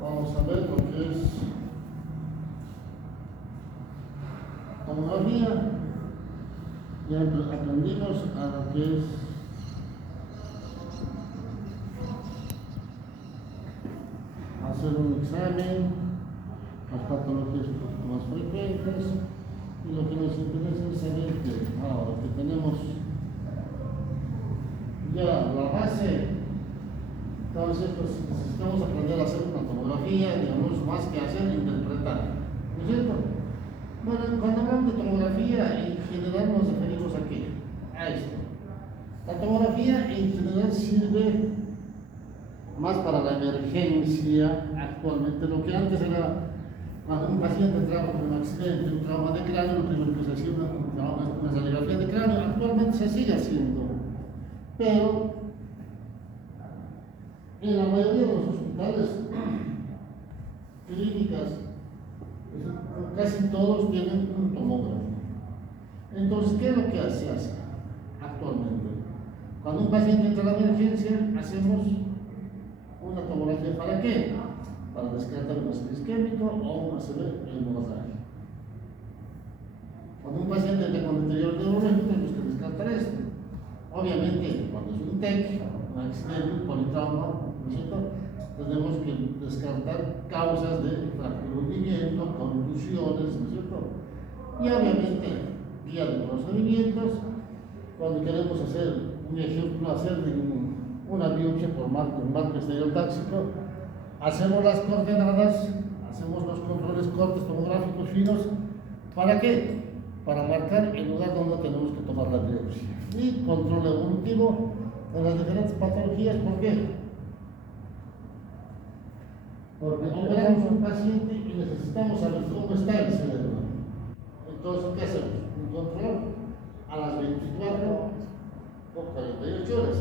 Vamos a ver lo que es tomografía. Ya aprendimos a lo que es hacer un examen, las patologías un poquito más frecuentes, y lo que nos interesa es saber que ahora que tenemos ya la base, entonces pues necesitamos aprender a hacer una tomografía, digamos, más que hacer, interpretar, ¿no es cierto? Bueno, cuando hablamos de tomografía, en general nos referimos a qué? A esto. La tomografía en general sirve más para la emergencia actualmente. Lo que antes era, cuando un paciente entraba con un accidente, un trauma de cráneo, lo primero que se hacía una radiografía de cráneo. Actualmente se sigue haciendo, pero en la mayoría de los hospitales, clínicas, casi todos tienen un tomógrafo. Entonces, ¿qué es lo que se hace actualmente? Cuando un paciente entra a la emergencia, hacemos una tomografía. ¿Para qué? Para descartar un ácido isquémico o un ACV hemorrágico. Cuando un paciente entra con deterioro neurológico, tenemos que descartar esto. Obviamente, cuando es un TEC, un accidente, un politrauma, ¿no es cierto?, tenemos que descartar causas de fractura de hundimiento, contusiones, ¿no es cierto? Y obviamente, guía de procedimientos, cuando queremos hacer un ejemplo, hacer una biopsia por un marco estereotáxico, hacemos las coordenadas, hacemos los controles cortes tomográficos finos. ¿Para qué? Para marcar el lugar donde tenemos que tomar la biopsia. Y control evolutivo en las diferentes patologías. ¿Por qué? Porque operamos a un paciente y necesitamos saber cómo está el cerebro. Entonces, ¿qué hacemos? Un control a las 24 o 48 horas.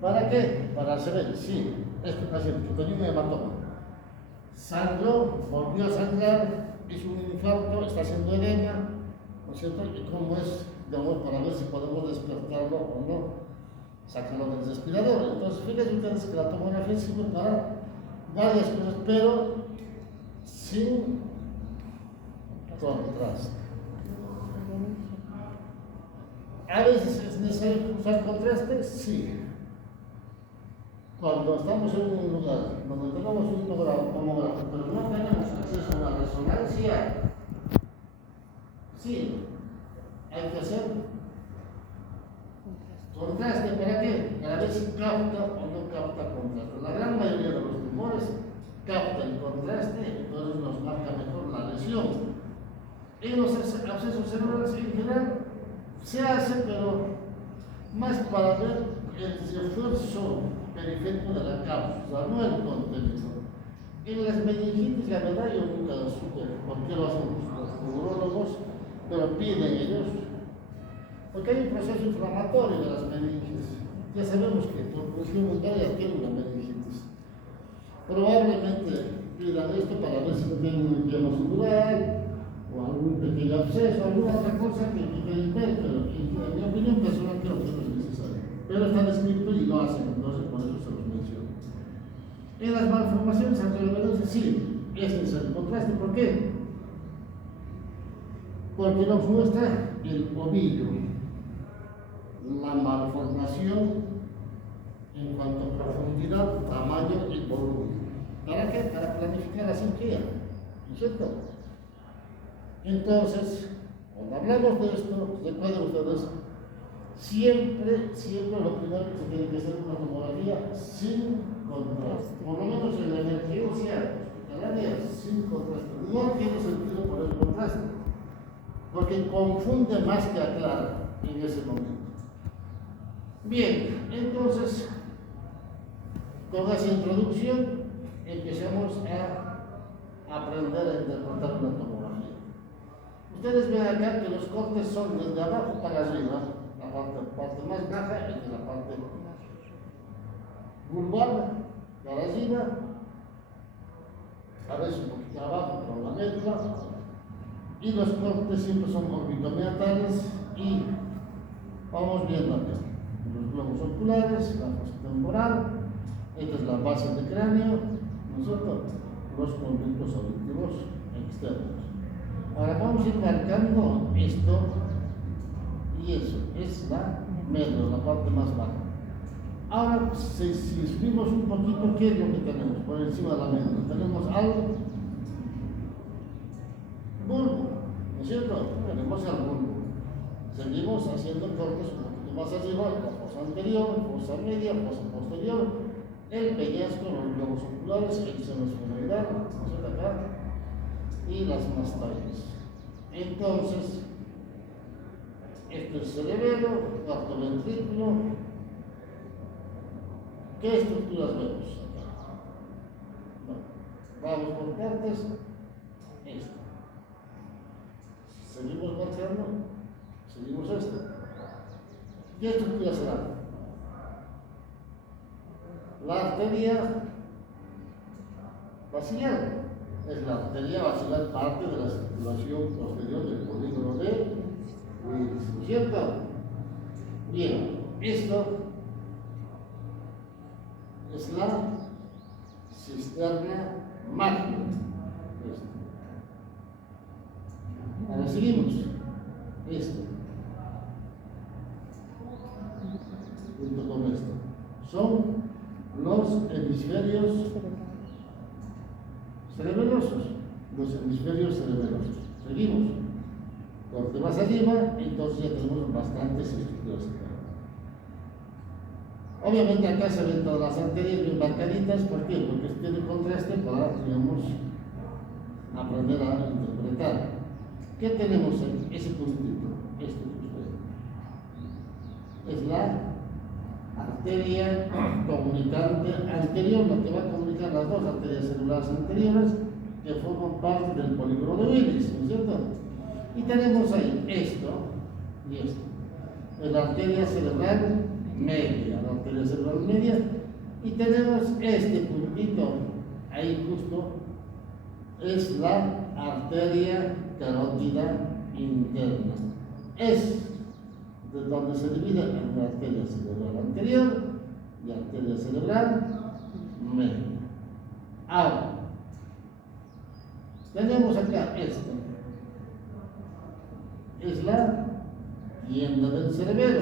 ¿Para qué? Para saber si este paciente que tenía un hematoma sangró, volvió a sangrar, hizo un infarto, está haciendo edema, ¿no es cierto? Y cómo es, digamos, para ver si podemos despertarlo o no, sacarlo del respirador. Entonces, fíjense ustedes que la tomografía sirve para varias cosas, pero sin contraste. A veces es necesario usar contraste, sí. Cuando estamos en un lugar donde tenemos un tomógrafo, pero no tenemos acceso a una resonancia, sí, hay que hacer contraste. ¿Para qué? Para ver si capta o no capta contraste. La gran mayoría de los tumores captan el contraste, entonces nos marca mejor la lesión. En los abscesos cerebrales en general se hace, pero más para ver el refuerzo periférico de la causa, no el contenido. En las meningitis, la verdad, yo nunca supe por qué lo hacen los neurólogos, pero piden ellos, porque hay un proceso inflamatorio de las meningitis. Ya sabemos que por cuestión mundial ya tiene una meningitis. Probablemente pidan esto para ver si no tienen un edema cerebral o algún pequeño absceso, alguna otra cosa que quieren ver, pero en mi opinión personal creo que no es necesario. Pero está descrito y lo hacen, entonces por eso se los menciono. En las malformaciones anteriores sí, es necesario contraste. ¿Por qué? Porque nos muestra el ovillo, la malformación en cuanto a profundidad, tamaño y volumen. ¿Para qué? Para planificar la cirugía, ¿no es cierto? Entonces, cuando hablamos de esto, recuerden ustedes, siempre lo primero que se tiene que hacer una tomografía sin contraste, por lo menos en la emergencia hospitalaria, sin contraste. No tiene sentido poner contraste, porque confunde más que aclara en ese momento. Bien, entonces, con esa introducción empezamos a aprender a interpretar una tomografía. Ustedes ven acá que los cortes son desde abajo para arriba. La parte más baja es de la parte vulvar, para arriba, a veces un poquito abajo con la médula, y los cortes siempre son orbitomeatrales y vamos viendo acá los globos oculares, la fosa temporal, esta es la base del cráneo, ¿no es cierto? Los conductos auditivos externos. Ahora vamos a ir marcando esto y eso es la media, la parte más baja. Ahora, si subimos un poquito, ¿qué es lo que tenemos por encima de la media? Tenemos algo bulbo, ¿no es cierto? Tenemos el bulbo. Seguimos haciendo cortes un poquito más arriba, la fosa anterior, fosa media, fosa posterior, el peñasco, los globos oculares, el seno esfenoidal, ¿no es cierto? Acá, y las mastoides. Entonces, esto es cerebelo, cuarto ventrículo. ¿Qué estructuras vemos? Bueno, vamos por partes. Esto. Seguimos marcando. Seguimos esto. ¿Qué estructura será? La arteria basilar. Es la arteria basilar, parte de la circulación posterior del polígono de Willis, ¿no es cierto? Bien, esto es la cisterna magna. Ahora seguimos. Esto. Junto con esto. Son los hemisferios cerebelosos. Los hemisferios cerebelosos. Seguimos. Corte más arriba, entonces ya tenemos bastantes estructuras acá. Obviamente acá se ven todas las arterias bien marcaditas. ¿Por qué? Porque tiene contraste para, digamos, aprender a interpretar. ¿Qué tenemos en ese puntito? Este que usted. Es la arteria comunicante anterior, la que va a comunicar las dos arterias celulares anteriores que forman parte del polígono de Willis, ¿no es cierto? Y tenemos ahí esto y esto. La arteria cerebral media, la arteria cerebral media, y tenemos este puntito ahí justo, es la arteria carótida interna. Es de donde se divide en la arteria cerebral anterior y arteria cerebral media. Ahora, tenemos acá esto. Es la tienda del cerebelo.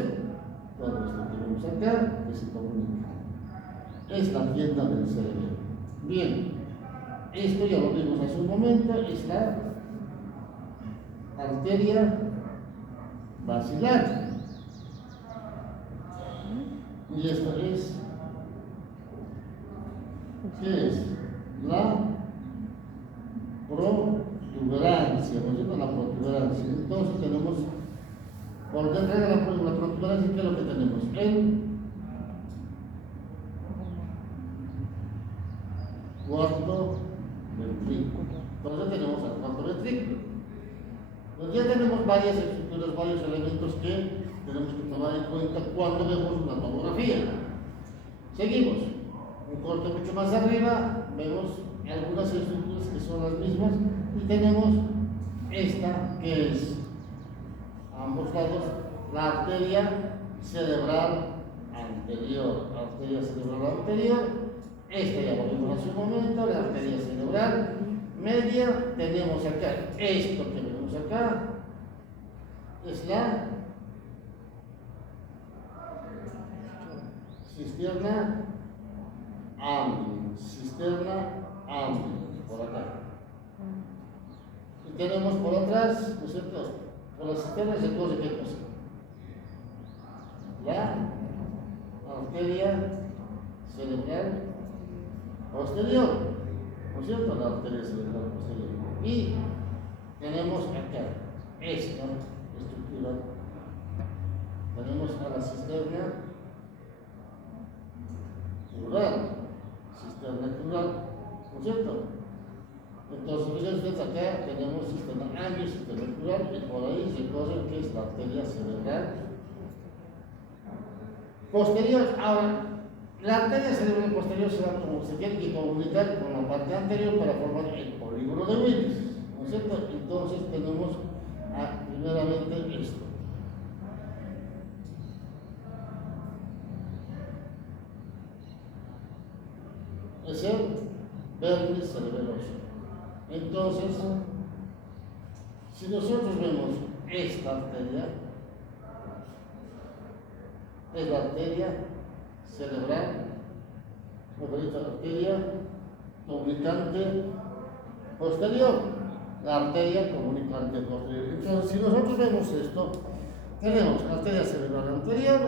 Todo esto que vemos acá, que se comunica. Es la tienda del cerebelo. Bien, esto ya lo vimos hace un momento, es la arteria basilar. Y esto es, ¿qué es? La protuberancia, ¿no es cierto? La protuberancia. Entonces tenemos, por detrás de la protuberancia, ¿qué es lo que tenemos? El cuarto ventrículo. Entonces tenemos el cuarto ventrículo. Pues ya tenemos varias estructuras, varios elementos que tenemos que tomar en cuenta cuando vemos una tomografía. Seguimos. Un corte mucho más arriba, vemos algunas estructuras que son las mismas y tenemos esta que es a ambos lados la arteria cerebral anterior. Arteria cerebral anterior, esta ya lo vimos hace un momento, la arteria cerebral media. Tenemos acá esto que vemos acá, es la cisterna amblia, por acá. Y tenemos por atrás, ¿no es cierto? Por las cisternas se coge qué cosa. La arteria cerebral posterior, ¿no es cierto? La arteria cerebral posterior. Y tenemos acá esta estructura. Tenemos a la cisterna crural, ¿no es cierto? Entonces, fíjense ustedes, acá tenemos cisterna amblia, cisterna crural, y por ahí se corre que es la arteria cerebral posterior. Ahora, la arteria cerebral posterior se tiene que comunicar con la parte anterior para formar el polígono de Willis, ¿no es cierto? Entonces tenemos primeramente esto. Es el vértice cerebeloso. Entonces, si nosotros vemos esta arteria, es la arteria cerebral, la arteria comunicante posterior, la arteria comunicante posterior. Entonces, si nosotros vemos esto, tenemos arteria cerebral anterior,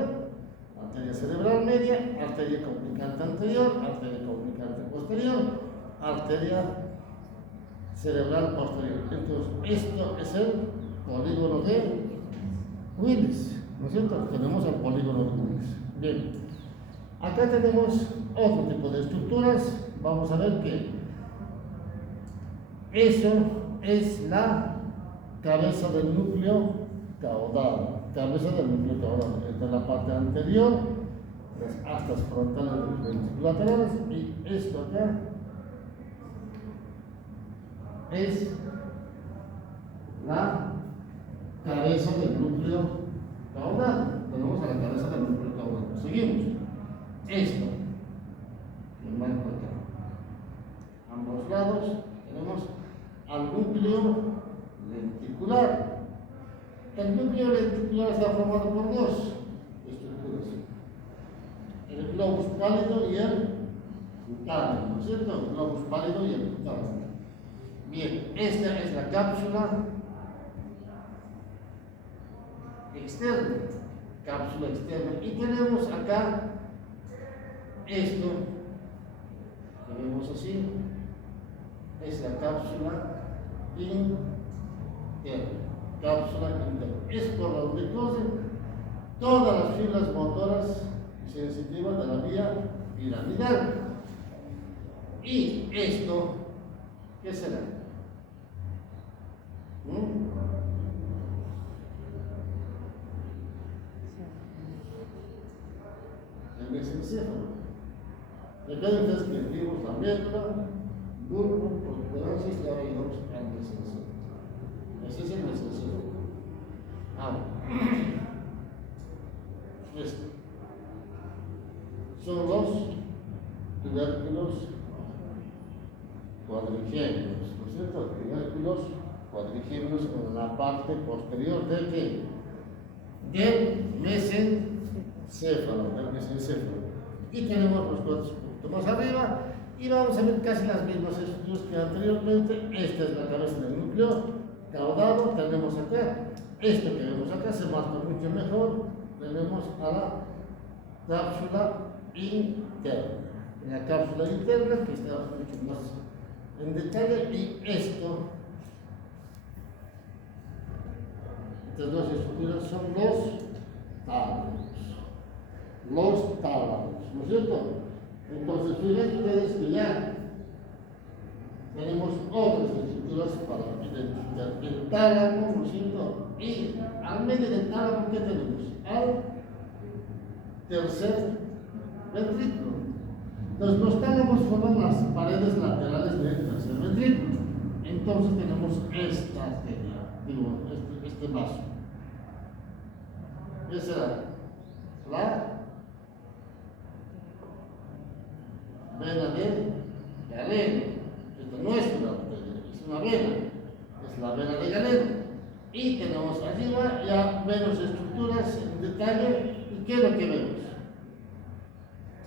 arteria cerebral media, arteria comunicante anterior, arteria comunicante posterior, arteria cerebral posterior. Entonces, esto es el polígono de Willis, ¿no es cierto? Tenemos el polígono de Willis. Bien, acá tenemos otro tipo de estructuras. Vamos a ver que eso es la cabeza del núcleo caudal. Cabeza del núcleo caudal. Esta es la parte anterior, las astas frontales de los ventrículos laterales, y esto acá es la cabeza del núcleo caudal. Tenemos a la cabeza del núcleo caudal. Seguimos. Esto, que marco acá. Ambos lados tenemos al núcleo lenticular. El núcleo lenticular está formado por dos estructuras: el globus pálido y el cutáneo, ¿no es cierto? El globus pálido y el cutáneo. Bien, esta es la cápsula externa, y tenemos acá esto que vemos así, es la cápsula interna. Es por donde corren todas las fibras motoras y sensitivas de la vía piramidal. Y esto, ¿qué será? El mesencéfalo. Recuerden ustedes que vimos la médula, bulbo, protuberancias, y ahora llegamos al mesencéfalo. Ese es el mesencéfalo. Ahora, esto son los tubérculos cuadrigémenos, ¿no es cierto? Tubérculos cuadrigémenos en la parte posterior del mesencéfalo, y tenemos los cuatro un poquito más arriba, y vamos a ver casi las mismas estructuras que anteriormente. Esta es la cabeza del núcleo caudado. Tenemos acá esto que vemos acá, se marca mucho mejor. Tenemos a la cápsula interna, la cápsula interna que está mucho más en detalle. Y esto, estas dos estructuras son los tálamos, ¿no es cierto? Entonces, fíjense ustedes que ya tenemos otras estructuras para identificar el tálamo, ¿no es cierto? Y al medio del tálamo, ¿qué tenemos? Al tercer ventrículo. Entonces, los tálamos forman las paredes laterales del tercer ventrículo. Entonces, tenemos esta arteria, este vaso. ¿Qué será? La vena de Galeno. Esto no es una arteria, es una vena, es la vena de Galeno. Y tenemos arriba ya menos estructuras en detalle. ¿Y qué es lo que vemos?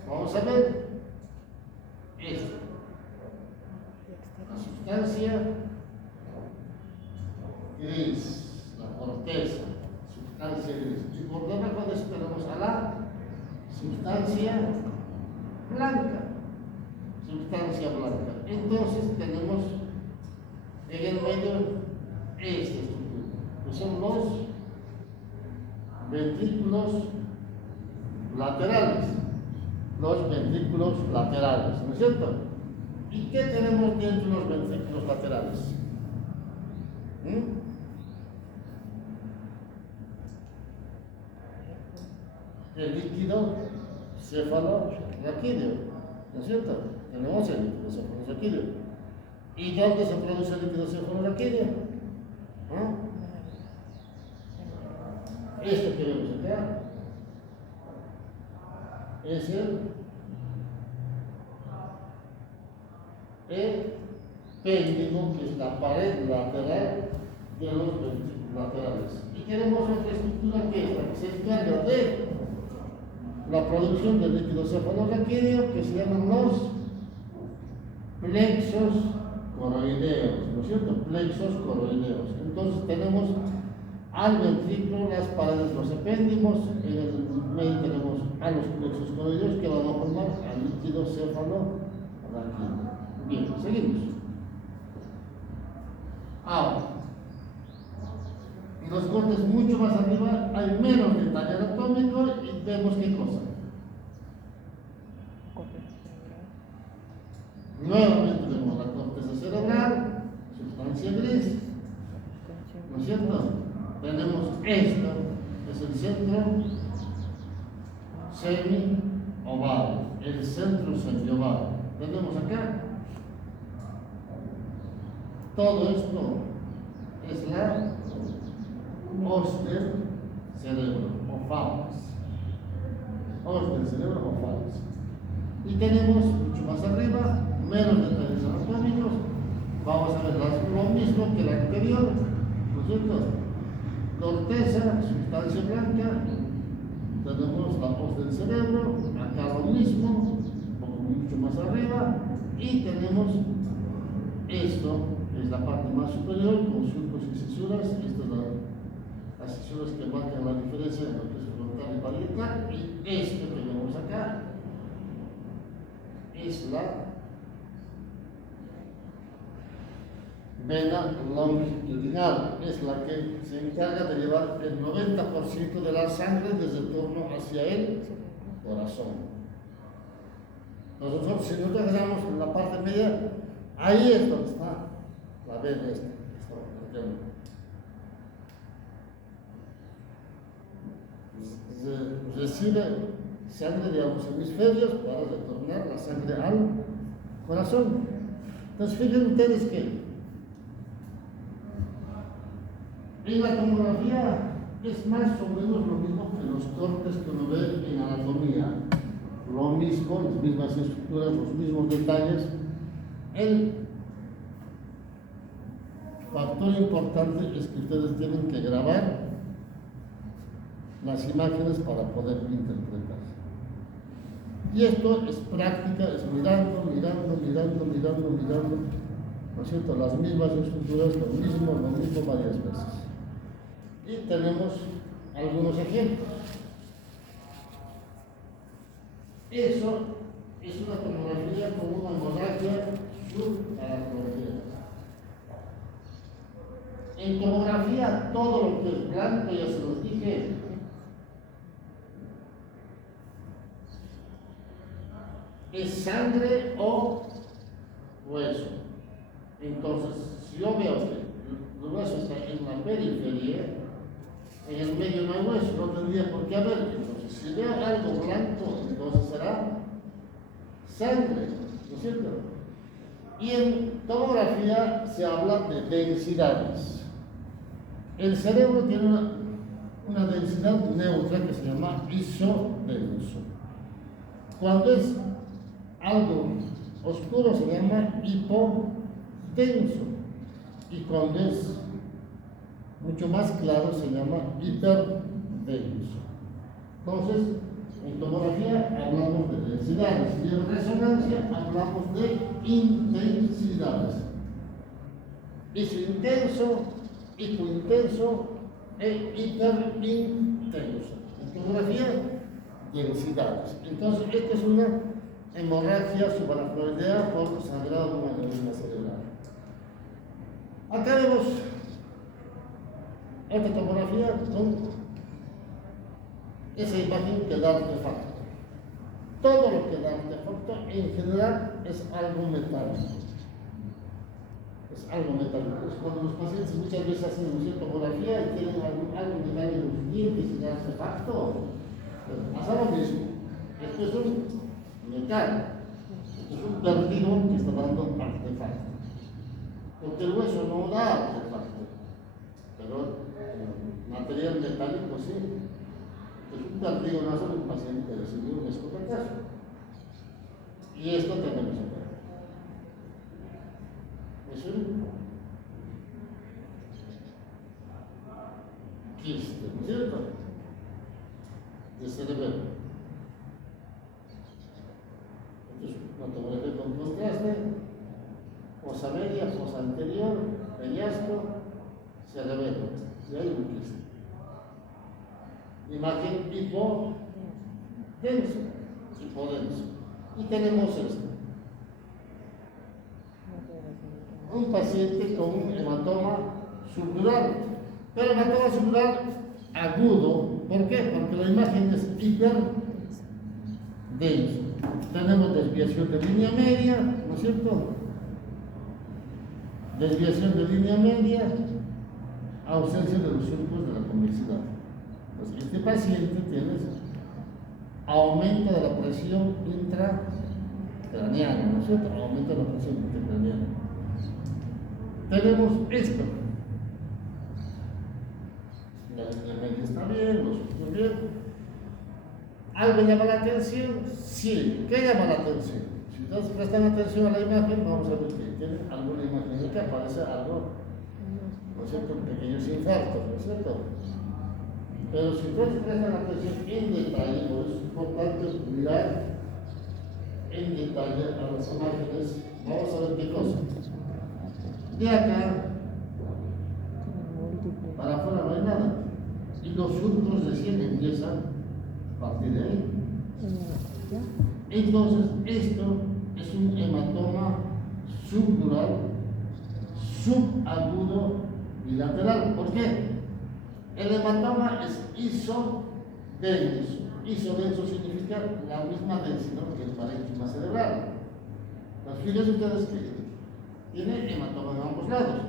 Vamos a ver esto, la sustancia gris, la corteza, sustancia gris. Y por debajo de eso tenemos a la sustancia blanca. Entonces tenemos en el medio esta estructura, que son los ventrículos laterales. ¿No es cierto? ¿Y qué tenemos dentro de los ventrículos laterales? El líquido cefalorraquídeo, ¿no es cierto? Tenemos el líquido cefalorraquídeo. ¿Y dónde se produce el líquido cefalorraquídeo? Esto que vemos acá es el el péndulo, que es la pared lateral de los ventrículos laterales. Y tenemos otra estructura que es la que se encarga de la producción del líquido cefalorraquídeo, que se llaman los plexos coroideos, ¿no es cierto? Plexos coroideos. Entonces tenemos al ventrículo las paredes, los epéndimos, en el medio tenemos a los plexos coroideos que van a formar al líquido cefalorraquídeo. Bien, seguimos. Ahora, en los cortes mucho más arriba hay menos detalle anatómico y vemos qué cosa. Nuevamente vemos la corteza cerebral, sustancia gris, ¿no es cierto? Tenemos esto, es el centro semi-oval, el centro semi-oval. Tenemos acá. Todo esto es la hoz del cerebro, o falos. Hoz del cerebro o falos. Y tenemos mucho más arriba, menos detalles anatómicos. Vamos a ver lo mismo que la anterior, ¿no es cierto? Corteza, sustancia blanca, tenemos la hoz del cerebro, acá lo mismo, un poco mucho más arriba, y tenemos esto, que es la parte más superior, con surcos y cisuras. Estas son las cisuras que marcan la diferencia entre lo que es frontal y parietal, y esto que vemos acá es la vena longitudinal, es la que se encarga de llevar el 90% de la sangre desde el torno hacia el corazón. Nosotros, si nosotros agarramos la parte media, ahí es donde está la vena esta. Recibe sangre de ambos hemisferios para retornar la sangre al corazón. Entonces, fíjense ustedes que en la tomografía es más o menos lo mismo que los cortes que uno ve en anatomía. Lo mismo, las mismas estructuras, los mismos detalles. El factor importante es que ustedes tienen que grabar las imágenes para poder interpretar. Y esto es práctica, es mirando, ¿no es cierto? Las mismas estructuras, lo mismo varias veces. Y tenemos algunos ejemplos. Eso es una tomografía con una hemorragia subaracnoidea. En tomografía todo lo que es blanco, ya se los dije, es sangre o hueso. Entonces, si yo veo que el hueso está en la periferia, en el medio no hay hueso, no tendría por qué haber. Entonces, si veo algo blanco, entonces será sangre, ¿no es cierto? Y en tomografía se habla de densidades. El cerebro tiene una densidad neutra que se llama isodenso. Cuando es algo oscuro se llama hipodenso, y cuando es mucho más claro se llama hiperdenso. Entonces, en tomografía hablamos de densidades y en resonancia hablamos de intensidades. Isointenso, hipointenso e hiperintenso. En tomografía, densidades. Entonces, esta es una hemorragia subaracnoidea por sangrado de una aneurisma cerebral. Acá vemos esta tomografía con esa imagen que da artefacto. Todo lo que da artefacto en general es algo metálico. Es algo metálico. Es cuando los pacientes muchas veces hacen una tomografía y tienen algo metálico en los dientes y da artefacto, pasa lo mismo. Esto es un metal. Esto es un perdigón que está dando artefacto. Porque el hueso no da artefacto, pero material metálico sí. Entonces un perdigón hace un paciente recibió un escopetazo. Y esto tenemos acá. fosa media, fosa anterior, peñasco, cerebelo. Y hay un quiste. Imagen hipodenso. Y tenemos esto. Un paciente con un hematoma subdural. Pero hematoma subdural agudo. ¿Por qué? Porque la imagen es hiperdenso. Tenemos desviación de línea media, ¿no es cierto? Desviación de línea media, ausencia de los surcos de la convexidad. Entonces, este paciente tiene aumento de la presión intracraneana, ¿no es cierto? Aumento de la presión intracraneana. Tenemos esto. La línea media está bien, los surcos bien. ¿Algo llama la atención? Sí. ¿Qué llama la atención? Si ustedes prestan atención a la imagen, vamos a ver que tiene alguna imagen que aparece algo, ¿no es cierto? Pequeños infartos, ¿no es cierto? Pero si ustedes prestan atención en detalle, pues es importante mirar en detalle a las imágenes. Vamos a ver qué cosa. De acá para afuera no hay nada. Y los surcos recién empiezan a partir de ahí. Entonces, esto es un hematoma subdural, subagudo bilateral. ¿Por qué? El hematoma es isodenso. Isodenso significa la misma densidad que el parénquima cerebral. Las fíjense ustedes que tiene hematoma en ambos lados.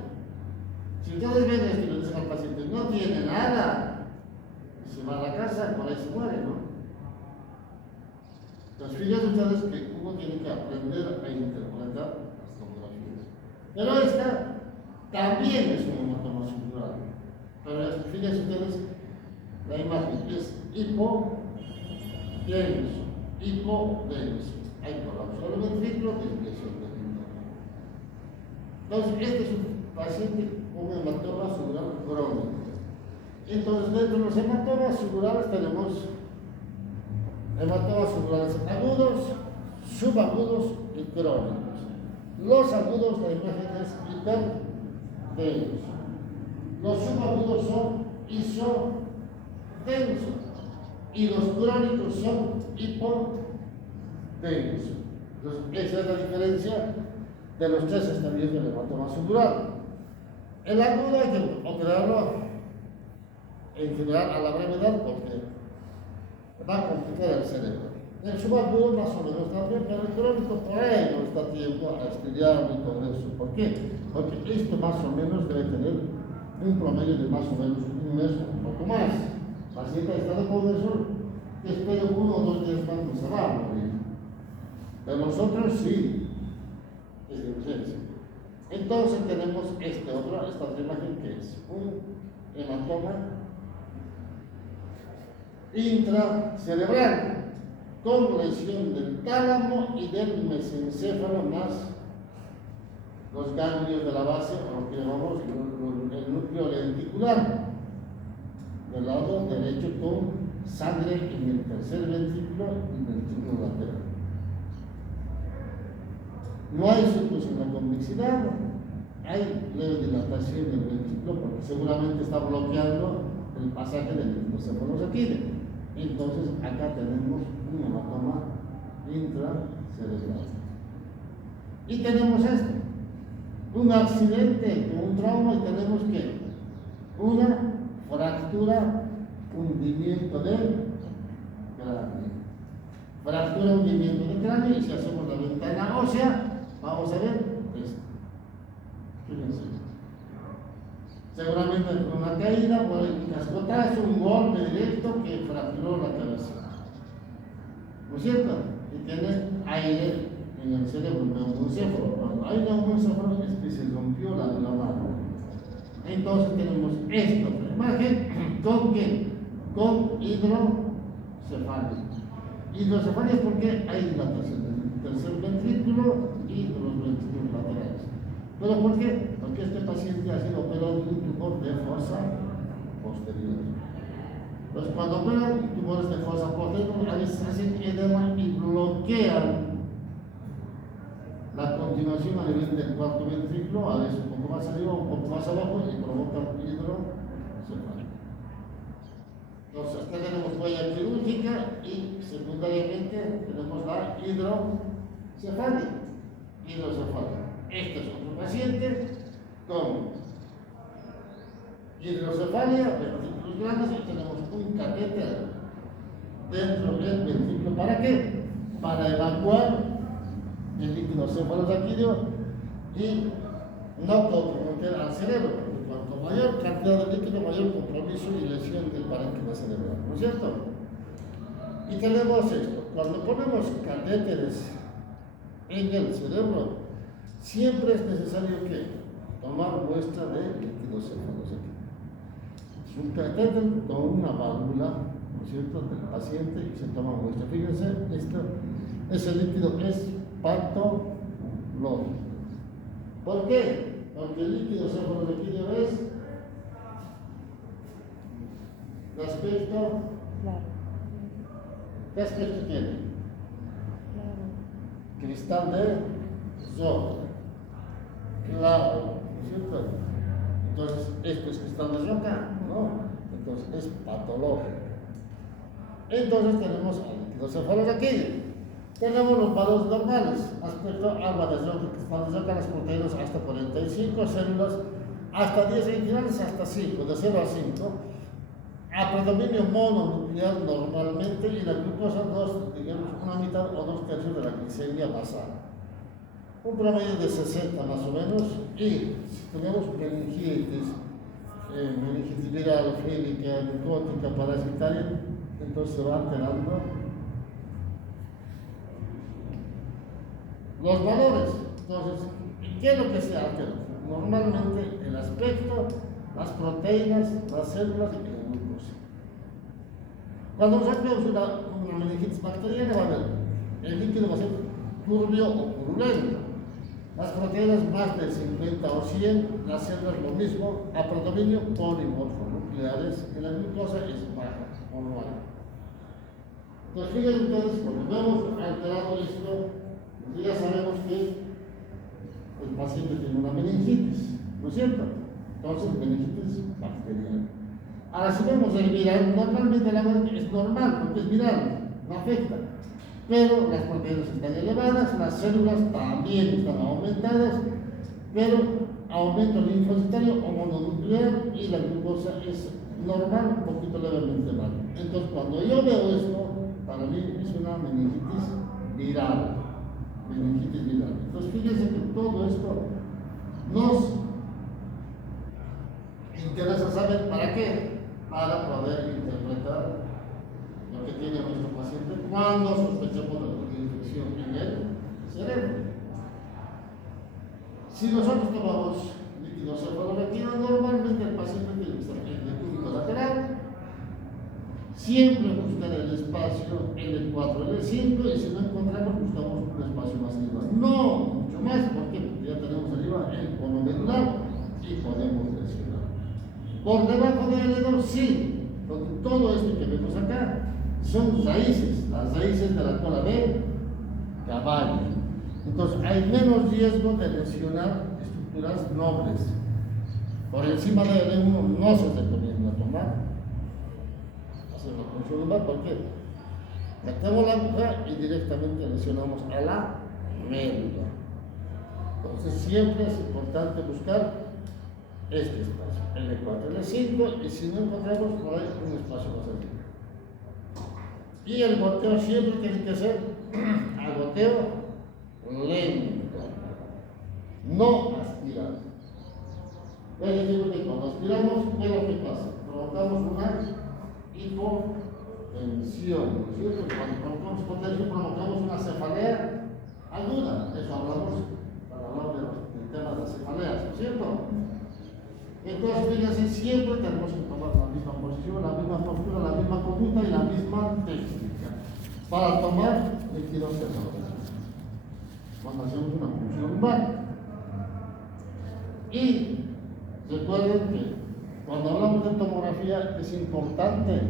Si ustedes ven esto y le dicen al paciente, no tiene nada, y se va a la casa, por ahí se muere, ¿no? Entonces, fíjense ustedes que uno tiene que aprender a interpretar las tomografías. Pero esta también es un hematoma subdural. Pero fíjense ustedes, la imagen es hipodenso. Hay colapso del ventrículo, desviación del línea. Entonces, este es un paciente con hematoma subdural crónico. Entonces, dentro de los hematomas subdurales tenemos hematomas subdurales agudos, subagudos y crónicos. Los agudos, la imagen es hiperdenso. Los subagudos son isodensos y los crónicos son hipodensos. Entonces, esa es la diferencia de los tres estadios del hematoma subdural. El agudo hay que operarlo en general a la brevedad porque va a complicar el cerebro. El subagudo más o menos también, pero el crónico por ahí no está tiempo a estudiarlo y todo eso. ¿Por qué? Porque esto más o menos debe tener un promedio de más o menos un mes o un poco más. El paciente ha estado con eso, espero 1 o 2 días más no se va a morir. Pero nosotros sí, es de urgencia. Entonces tenemos esta otra imagen que es un hematoma intracerebral con lesión del tálamo y del mesencéfalo más los ganglios de la base, o lo que llamamos el núcleo lenticular, del lado derecho con sangre en el tercer ventrículo y ventrículo lateral. No hay surcos en la convexidad, hay leve dilatación del ventrículo porque seguramente está bloqueando el pasaje del encéfalosaquídeo. Entonces, acá tenemos un hematoma intracerebral. Y tenemos esto, un accidente con un trauma y tenemos que una fractura, hundimiento de cráneo. Fractura, hundimiento de cráneo y si hacemos la ventana ósea, vamos a ver esto. Fíjense. Seguramente con una caída, por el cascotazo, un golpe directo que fracturó la cabeza. ¿No es cierto? Y tiene aire en el cerebro, neumoencéfalo. Cuando hay neumoencéfalo es que se rompió la mano. Entonces tenemos esta otra imagen con ¿qué? Con hidrocefalia. Hidrocefalia porque hay dilatación del tercer ventrículo y de los ventrículos laterales. ¿Pero por qué? Porque este paciente ha sido operado de un tumor de fosa posterior. Entonces, cuando operan tumores de fosa posterior, a veces hacen edema y bloquean la continuación a nivel del cuarto ventrículo, a veces un poco más arriba, un poco más abajo y provoca hidrocefalia. Entonces, acá tenemos huella quirúrgica y secundariamente tenemos la hidrocefalia. Este es otro paciente con hidrocefalia, ventrículos grandes, y tenemos un catéter dentro del ventrículo. ¿Para qué? Para evacuar el líquido cefalorraquídeo y no comprometer al cerebro, porque cuanto mayor cantidad de líquido, mayor compromiso y lesión del parénquima cerebral, ¿no es cierto? Y tenemos esto, cuando ponemos catéteres en el cerebro, siempre es necesario que tomar muestra de líquido cefalorraquídeo. Es un catéter con una válvula, ¿no es cierto?, del paciente y se toma muestra. Fíjense, ese líquido es patológico. ¿Por qué? Porque el líquido cefalorraquídeo es de aspecto. Claro. ¿Qué aspecto tiene? Claro. Cristal de Zohar. Claro, ¿no es cierto? Entonces, ¿esto es cristal de roca? No. Entonces, es patológico. Entonces, tenemos al líquido cefalorraquídeo. Tenemos los valores normales, aspecto agua de roca, cristal de roca, las proteínas hasta 45 células, hasta 10 originales, hasta 5, de 0 a 5. A predominio mononuclear normalmente y la glucosa, digamos, una mitad o 2/3 de la glicemia basal. Un promedio de 60 más o menos, y si tenemos meningitis, meningitis viral, fílica, micótica, parasitaria, entonces se va alterando los valores. Entonces, ¿qué es lo que se altera? Normalmente el aspecto, las proteínas, las células y la glucosa. Cuando nosotros una meningitis bacteriana, va a ver, el líquido va a ser turbio o purulento. Las proteínas más de 50 o 100, las células lo mismo, a predominio polimorfonucleares, y la glucosa es baja o no hay. Entonces, fíjense ustedes, cuando vemos alterado esto, ya sabemos que el paciente tiene una meningitis, ¿no es cierto? Entonces, meningitis bacteriana. Ahora, si vemos el viral, normalmente la es normal, porque es viral, no afecta. Pero las proteínas están elevadas, las células también están aumentadas, pero aumento linfocitario o mononuclear y la glucosa es normal, un poquito levemente mal. Entonces, cuando yo veo esto, para mí es una meningitis viral. Entonces, fíjense que todo esto nos interesa saber para qué, para poder interpretar lo que tiene nuestro paciente cuando sospechamos de alguna infección en el cerebro. Si nosotros tomamos líquido cefalorraquídeo, normalmente el paciente tiene que estar en el cúbito lateral, siempre buscar el espacio L4, L5, y si no encontramos, buscamos un espacio más arriba. No mucho más, porque ya tenemos arriba el cono medular y podemos lesionar. Por debajo de L2, sí, porque todo esto que vemos acá son raíces, las raíces de la cola de caballo. Entonces, hay menos riesgo de lesionar estructuras nobles. Por encima de L1 no se recomienda tomar. La función lumbar, porque metemos la aguja y directamente lesionamos a la médula. Entonces, siempre es importante buscar este espacio, L4, L5, y si no encontramos por ahí un espacio más arriba. Y el goteo siempre tiene que ser a goteo lento, no aspirado. Es decir, que cuando aspiramos, ¿qué es lo que pasa? Provocamos una hipotensión, ¿no es cierto? Cuando provocamos hipotensión, provocamos una cefalea aguda. Eso hablamos para hablar del tema de las cefaleas, ¿no es cierto? Entonces, fíjense, siempre tenemos que tomar la misma posición, la misma postura, la misma conducta y la misma técnica para tomar líquido cefalorraquídeo cuando hacemos una punción lumbar. Y recuerden que cuando hablamos de tomografía es importante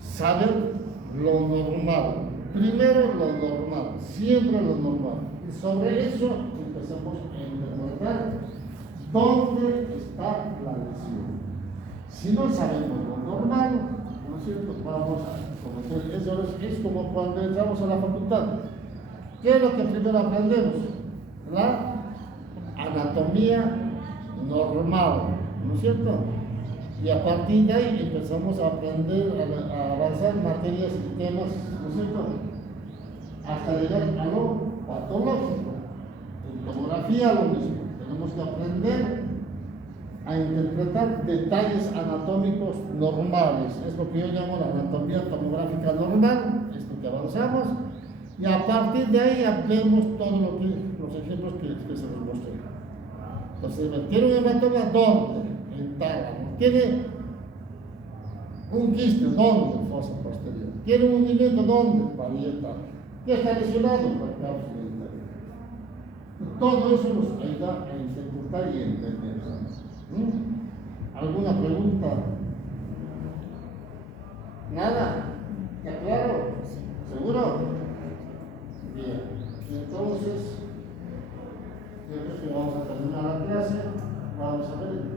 saber lo normal. Primero lo normal, siempre lo normal. Y sobre eso empezamos a interpretar dónde está la lesión. Si no sabemos lo normal, ¿no es cierto? Vamos a cometer errores. Es como cuando entramos a la facultad. ¿Qué es lo que primero aprendemos? La anatomía normal, ¿no es cierto? Y a partir de ahí empezamos a aprender a avanzar materias y temas, ¿no es cierto? Hasta llegar a lo patológico. En tomografía lo mismo. Tenemos que aprender a interpretar detalles anatómicos normales. Es lo que yo llamo la anatomía tomográfica normal, es lo que avanzamos. Y a partir de ahí vemos todos los ejemplos que se les mostré. Entonces, ¿tiene un hematoma? ¿Dónde? En tálamo. ¿Tiene un quiste? ¿Dónde? Fosa posterior. ¿Tiene un hundimiento? ¿Dónde? Parietal. ¿Qué está lesionado? Por cápsula interior. Todo eso nos ayuda a interpretar y entender. ¿Alguna pregunta? ¿Nada? ¿Está claro? ¿Seguro? Bien. Entonces, yo creo que vamos a terminar la clase. Vamos a ver.